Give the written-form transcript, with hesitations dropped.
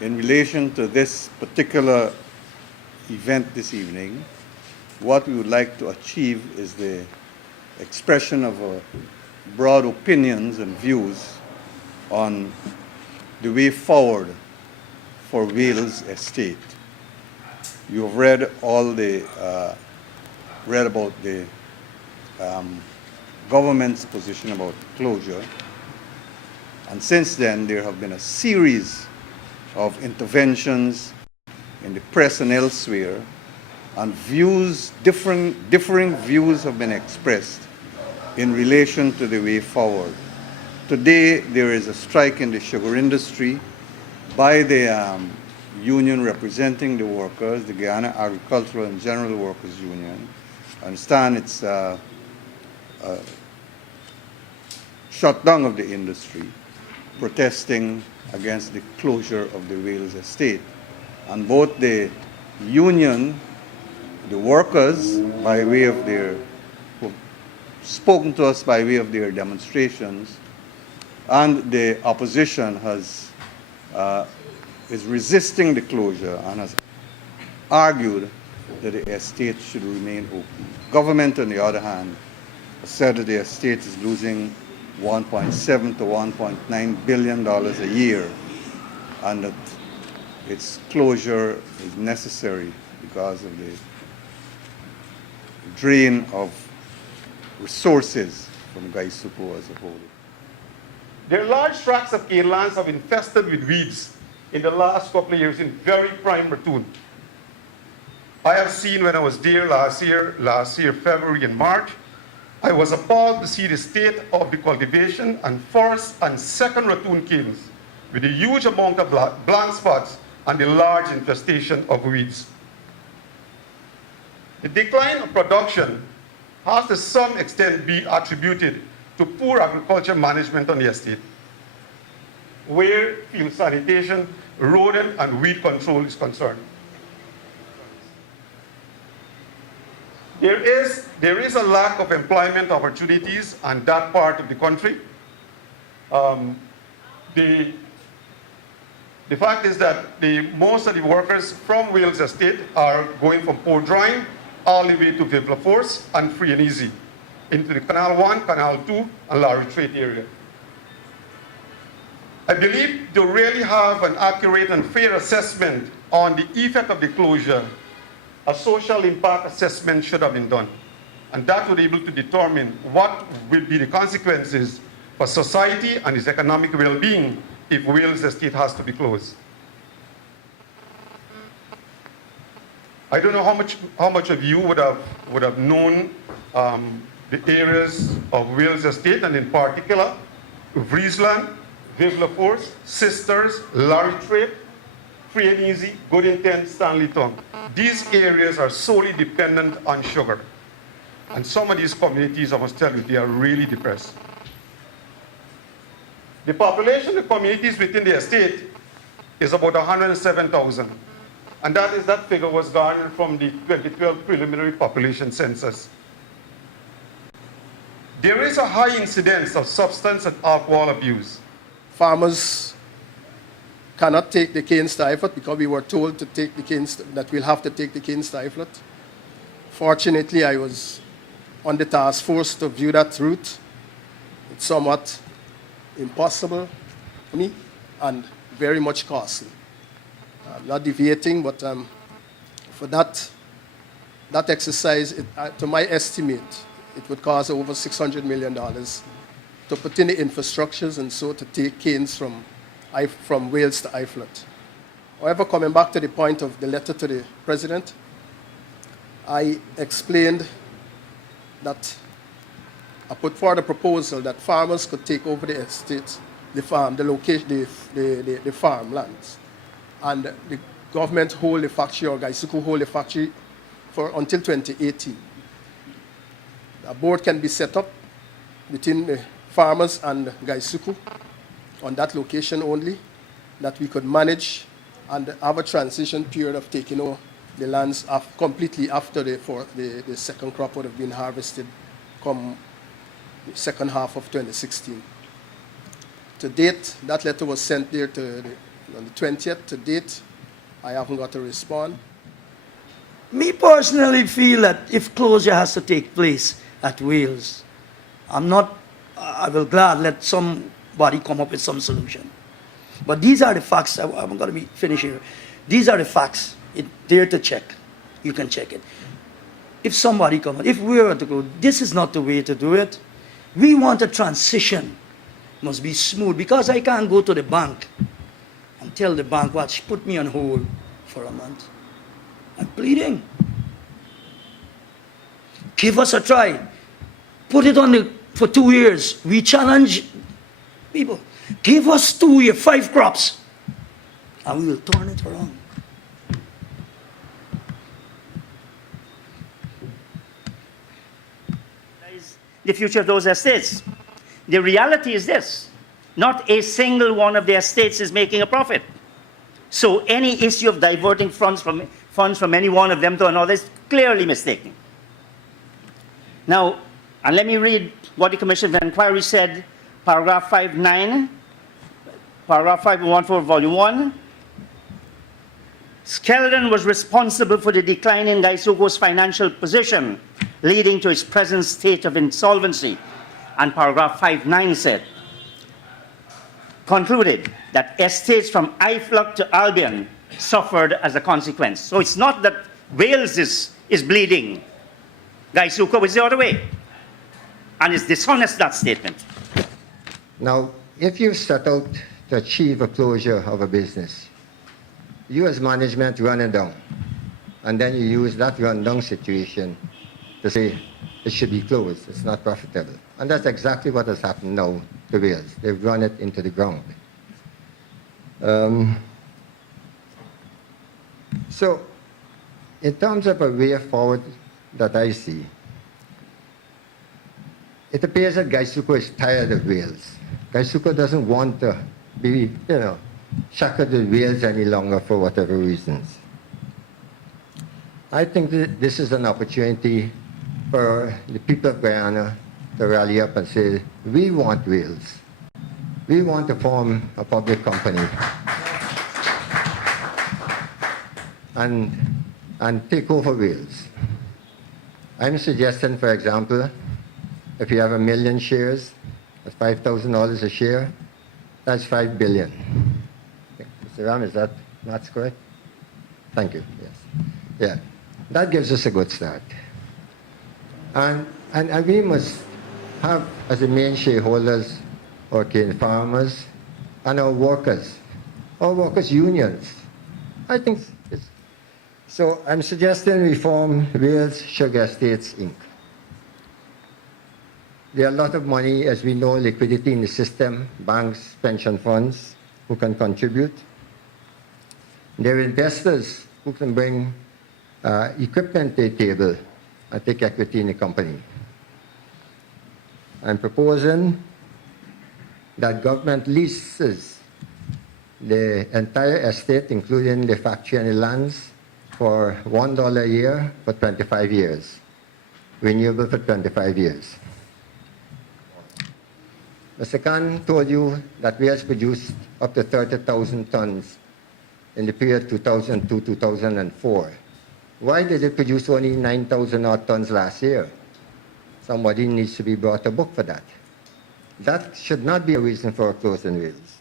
In relation to this particular event this evening, what we would like to achieve is the expression of broad opinions and views on the way forward for Wales Estate. You have read about the government's position about closure, and since then there have been a series of interventions in the press and elsewhere, and differing views have been expressed in relation to the way forward. Today, there is a strike in the sugar industry by the union representing the workers, the Guyana Agricultural and General Workers Union. I understand it's shutdown of the industry, protesting against the closure of the Wales estate. And both the union, the workers, by way of who've spoken to us by way of their demonstrations, and the opposition is resisting the closure and has argued that the estate should remain open. Government, on the other hand, has said that the estate is losing $1.7 to $1.9 billion a year, and that its closure is necessary because of the drain of resources from Gaisupo as a whole. Their large tracts of cane lands have been infested with weeds in the last couple of years in very prime Ratoon. I have seen when I was there last year, February and March, I was appalled to see the state of the cultivation and first and second Ratoon canes with a huge amount of blank spots and the large infestation of weeds. The decline of production has to some extent been attributed to poor agriculture management on the estate, where field sanitation, rodent and weed control is concerned. There is a lack of employment opportunities in that part of the country. The fact is that most of the workers from Wales Estate are going from Port Drawing all the way to Villaforce and Free and Easy into the Canal 1, Canal 2, and Larry Strait area. I believe to really have an accurate and fair assessment on the effect of the closure, a social impact assessment should have been done. And that would be able to determine what will be the consequences for society and its economic well-being if Wales Estate has to be closed. I don't know how much of you would have known the areas of Wales Estate, and in particular, Friesland, Villaforce, Sisters, Larry Strait, Free and Easy, Good Intent, Stanley Town. These areas are solely dependent on sugar. And some of these communities, I must tell you, they are really depressed. The population of communities within the estate is about 107,000. And that figure was garnered from the 2012 preliminary population census. There is a high incidence of substance and alcohol abuse. Farmers cannot take the cane stiflet because we were told to take the cane, that we'll have to take the cane stiflet. Fortunately, I was on the task force to view that route. It's somewhat impossible for me and very much costly. I'm not deviating, but for that exercise, to my estimate, it would cost over $600 million to put in the infrastructures and so to take canes from Wales to Iflot. However, coming back to the point of the letter to the president, I explained that I put forward a proposal that farmers could take over the estate, the farm, the location, the farmlands, and the government hold the factory, or Gaisuku hold the factory until 2018. A board can be set up between the farmers and Gaisuku on that location only, that we could manage and have a transition period of taking over the lands completely after the second crop would have been harvested come the second half of 2016. To date, that letter was sent there to the On the 20th to date, I haven't got a response. Me personally feel that if closure has to take place at Wales, I will glad let somebody come up with some solution. But these are the facts. I'm going to be finished here. These are the facts. It's there to check. You can check it. If somebody comes, if we were to go, this is not the way to do it. We want a transition. Must be smooth, because I can't go to the bank and tell the bank, watch, put me on hold for a month. I'm pleading. Give us a try. Put it on for 2 years. We challenge people. Give us 2 years, 5 crops, and we will turn it around. That is the future of those estates. The reality is this: not a single one of the estates is making a profit. So any issue of diverting funds from any one of them to another is clearly mistaken. Now, and let me read what the Commission of Inquiry said, paragraph 5.9, paragraph 514, volume 1. Skeldon was responsible for the decline in Gaisuko's financial position, leading to its present state of insolvency. And paragraph 5.9 said, concluded that estates from Iflock to Albion suffered as a consequence. So it's not that Wales is bleeding. Gaisuko is the other way. And it's dishonest, that statement. Now, if you set out to achieve a closure of a business, you as management run it down, and then you use that rundown situation to say it should be closed, it's not profitable. And that's exactly what has happened now to Wales. They've run it into the ground. So, in terms of a way forward that I see, it appears that Gaisuko is tired of Wales. Gaisuko doesn't want to be, shackled with Wales any longer for whatever reasons. I think that this is an opportunity for the people of Guyana to rally up and say, we want Wales. We want to form a public company and take over Wales. I'm suggesting, for example, if you have 1 million shares at $5,000 a share, that's $5 billion. Mr. Ram, is that maths correct? Thank you. Yes. Yeah. That gives us a good start. And we must have as the main shareholders our cane farmers and our workers unions. I think so. I'm suggesting we form Wales Sugar Estates Inc. There are a lot of money, as we know, liquidity in the system, banks, pension funds who can contribute. There are investors who can bring equipment to the table and take equity in the company. I'm proposing that government leases the entire estate, including the factory and the lands, for $1 a year for 25 years, renewable for 25 years. Mr. Khan told you that we has produced up to 30,000 tons in the period 2002-2004. Why did it produce only 9,000 odd tons last year? Somebody needs to be brought a book for that. That should not be a reason for a closing Wales.